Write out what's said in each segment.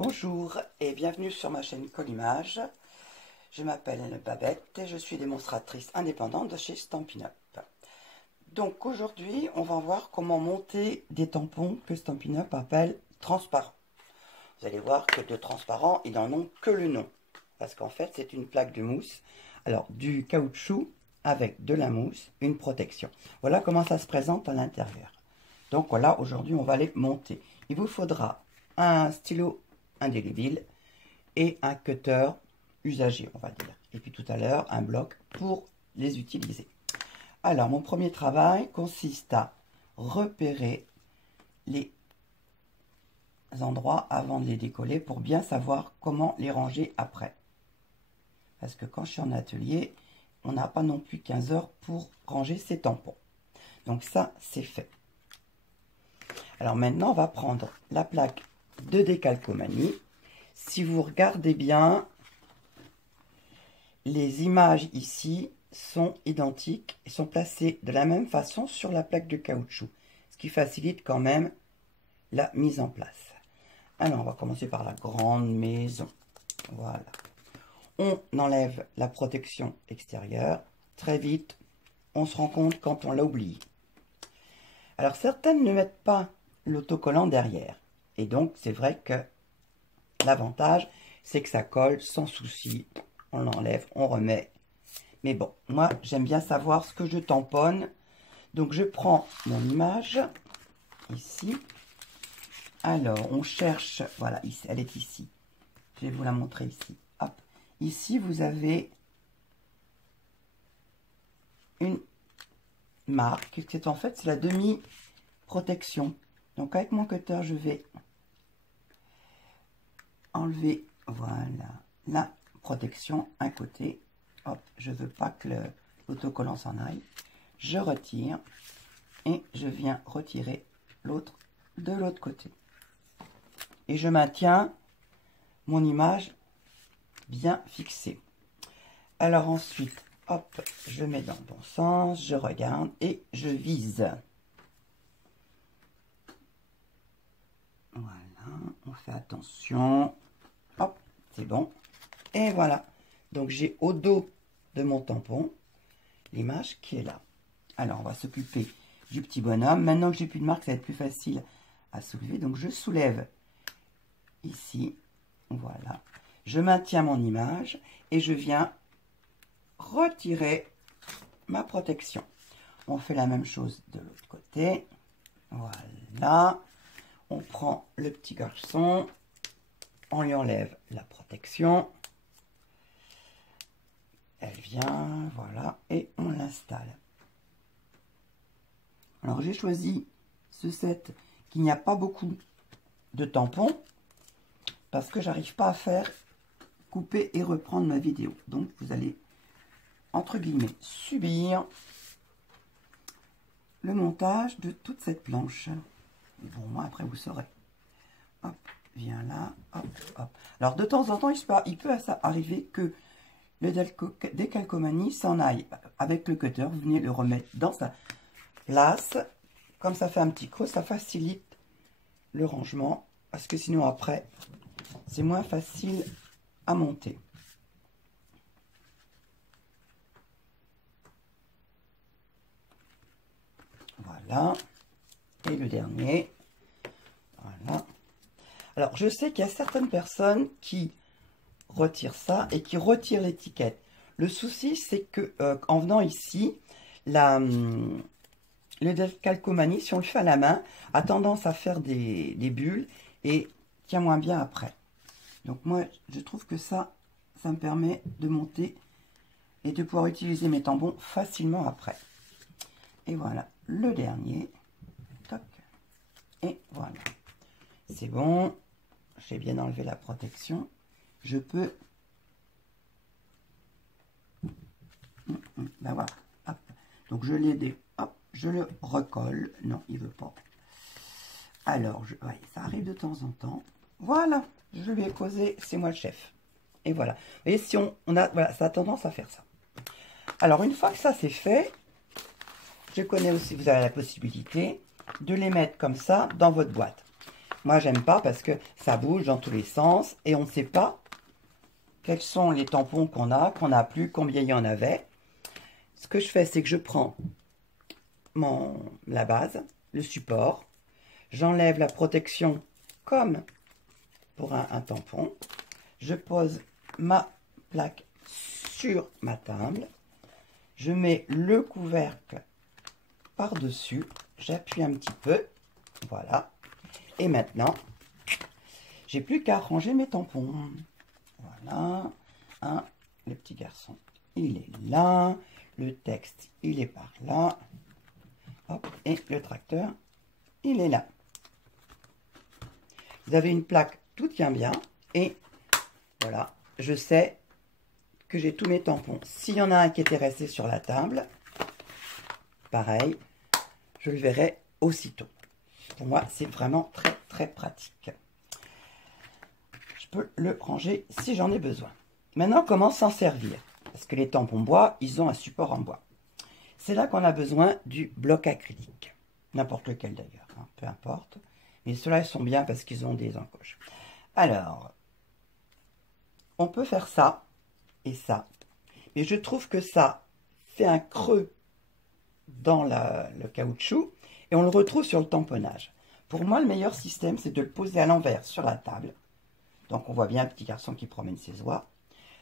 Bonjour et bienvenue sur ma chaîne Collimage. Je m'appelle Babette et je suis démonstratrice indépendante de chez Stampin' Up. Donc aujourd'hui, on va voir comment monter des tampons que Stampin' Up appelle transparents. Vous allez voir que de transparents, ils n'en ont que le nom. Parce qu'en fait, c'est une plaque de mousse. Alors, du caoutchouc avec de la mousse, une protection. Voilà comment ça se présente à l'intérieur. Donc voilà, aujourd'hui, on va les monter. Il vous faudra un stylo indélébile et un cutter usagé, on va dire. Et puis tout à l'heure, un bloc pour les utiliser. Alors, mon premier travail consiste à repérer les endroits avant de les décoller pour bien savoir comment les ranger après. Parce que quand je suis en atelier, on n'a pas non plus 15 heures pour ranger ses tampons. Donc ça, c'est fait. Alors maintenant, on va prendre la plaque de décalcomanie. Si vous regardez bien, les images ici sont identiques et sont placées de la même façon sur la plaque de caoutchouc, ce qui facilite quand même la mise en place. Alors, on va commencer par la grande maison. Voilà. On enlève la protection extérieure. Très vite, on se rend compte quand on l'a oublié. Alors, certaines ne mettent pas l'autocollant derrière. Et donc, c'est vrai que l'avantage, c'est que ça colle sans souci. On l'enlève, on remet. Mais bon, moi, j'aime bien savoir ce que je tamponne. Donc, je prends mon image, ici. Alors, on cherche, voilà, ici, elle est ici. Je vais vous la montrer ici. Hop. Ici, vous avez une marque. C'est en fait, c'est la demi-protection. Donc, avec mon cutter, je vais enlever, voilà, la protection, un côté. Hop, je ne veux pas que l'autocollant s'en aille. Je retire et je viens retirer l'autre de l'autre côté. Et je maintiens mon image bien fixée. Alors ensuite, hop, je mets dans le bon sens, je regarde et je vise. Voilà, on fait attention. Hop, c'est bon. Et voilà. Donc j'ai au dos de mon tampon l'image qui est là. Alors on va s'occuper du petit bonhomme. Maintenant que j'ai plus de marque, ça va être plus facile à soulever. Donc je soulève ici. Voilà. Je maintiens mon image et je viens retirer ma protection. On fait la même chose de l'autre côté. Voilà. On prend le petit garçon. On lui enlève la protection. Elle vient, voilà, et on l'installe. Alors j'ai choisi ce set qui n'y a pas beaucoup de tampons parce que j'arrive pas à faire couper et reprendre ma vidéo. Donc vous allez, entre guillemets, subir le montage de toute cette planche. Bon, moi après vous saurez. Hop, viens là, hop, hop. Alors de temps en temps, il peut arriver que le décalcomanie s'en aille avec le cutter. Vous venez le remettre dans sa place. Comme ça fait un petit creux, ça facilite le rangement. Parce que sinon après, c'est moins facile à monter. Voilà. Et le dernier. Voilà. Alors, je sais qu'il y a certaines personnes qui retirent ça et qui retirent l'étiquette. Le souci, c'est que en venant ici, le décalcomanie, si on le fait à la main, a tendance à faire des bulles et tient moins bien après. Donc moi, je trouve que ça me permet de monter et de pouvoir utiliser mes tampons facilement après. Et voilà, le dernier. Toc. Et voilà. C'est bon. J'ai bien enlevé la protection. Je peux... Ben voilà. Hop. Donc je l'ai hop, je le recolle. Non, il veut pas. Alors, ouais, ça arrive de temps en temps. Voilà, je lui ai causé, c'est moi le chef. Et voilà. Vous voyez, si voilà, ça a tendance à faire ça. Alors, une fois que ça c'est fait, je connais aussi, vous avez la possibilité de les mettre comme ça dans votre boîte. Moi, j'aime pas parce que ça bouge dans tous les sens et on ne sait pas quels sont les tampons qu'on n'a plus, combien il y en avait. Ce que je fais, c'est que je prends la base, le support, j'enlève la protection comme pour un tampon, je pose ma plaque sur ma table, je mets le couvercle par-dessus, j'appuie un petit peu, voilà, et maintenant, j'ai plus qu'à ranger mes tampons. Voilà, le petit garçon, il est là, le texte, il est par là, hop, et le tracteur, il est là. Vous avez une plaque, tout tient bien, et voilà, je sais que j'ai tous mes tampons. S'il y en a un qui était resté sur la table, pareil, je le verrai aussitôt. Pour moi, c'est vraiment très très pratique. Je peux le ranger si j'en ai besoin. Maintenant, comment s'en servir? Parce que les tampons bois, ils ont un support en bois. C'est là qu'on a besoin du bloc acrylique. N'importe lequel d'ailleurs, hein, peu importe. Mais ceux-là, ils sont bien parce qu'ils ont des encoches. Alors, on peut faire ça et ça. Mais je trouve que ça fait un creux dans le caoutchouc et on le retrouve sur le tamponnage. Pour moi, le meilleur système, c'est de le poser à l'envers sur la table. Donc, on voit bien un petit garçon qui promène ses oies.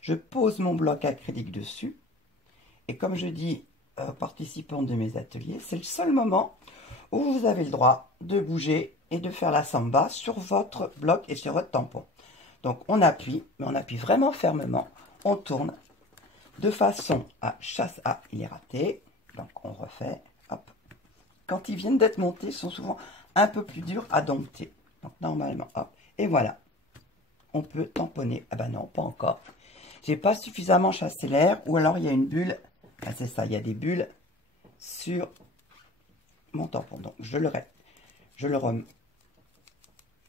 Je pose mon bloc acrylique dessus. Et comme je dis aux participants de mes ateliers, c'est le seul moment où vous avez le droit de bouger et de faire la samba sur votre bloc et sur votre tampon. Donc, on appuie, mais on appuie vraiment fermement. On tourne de façon à chasse. Ah, il est raté. Donc, on refait. Hop. Quand ils viennent d'être montés, ils sont souvent un peu plus durs à dompter. Donc, normalement, hop. Et voilà. On peut tamponner. Ah ben non, pas encore. J'ai pas suffisamment chassé l'air. Ou alors, il y a une bulle. Ah, c'est ça, il y a des bulles sur mon tampon. Donc, je le remets.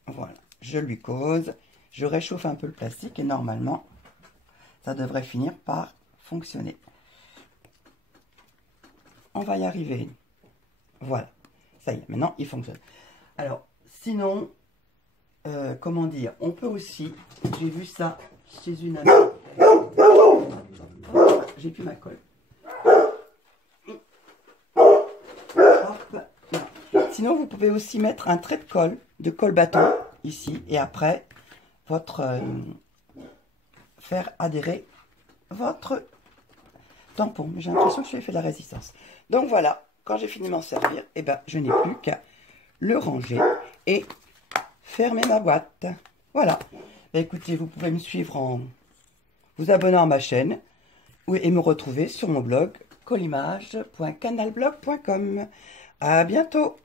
Voilà. Je lui cause. Je réchauffe un peu le plastique. Et normalement, ça devrait finir par fonctionner. On va y arriver. Voilà. Ça y est, maintenant, il fonctionne. Alors, sinon, comment dire, on peut aussi, j'ai vu ça chez une amie. J'ai plus ma colle. Hop. Sinon, vous pouvez aussi mettre un trait de colle bâton, ici, et après, faire adhérer votre tampon. J'ai l'impression que je lui ai fait de la résistance. Donc voilà, quand j'ai fini de m'en servir, eh ben, je n'ai plus qu'à le ranger et fermer ma boîte. Voilà. Ben, écoutez, vous pouvez me suivre vous abonnant à ma chaîne et me retrouver sur mon blog collimage.canalblog.com. À bientôt.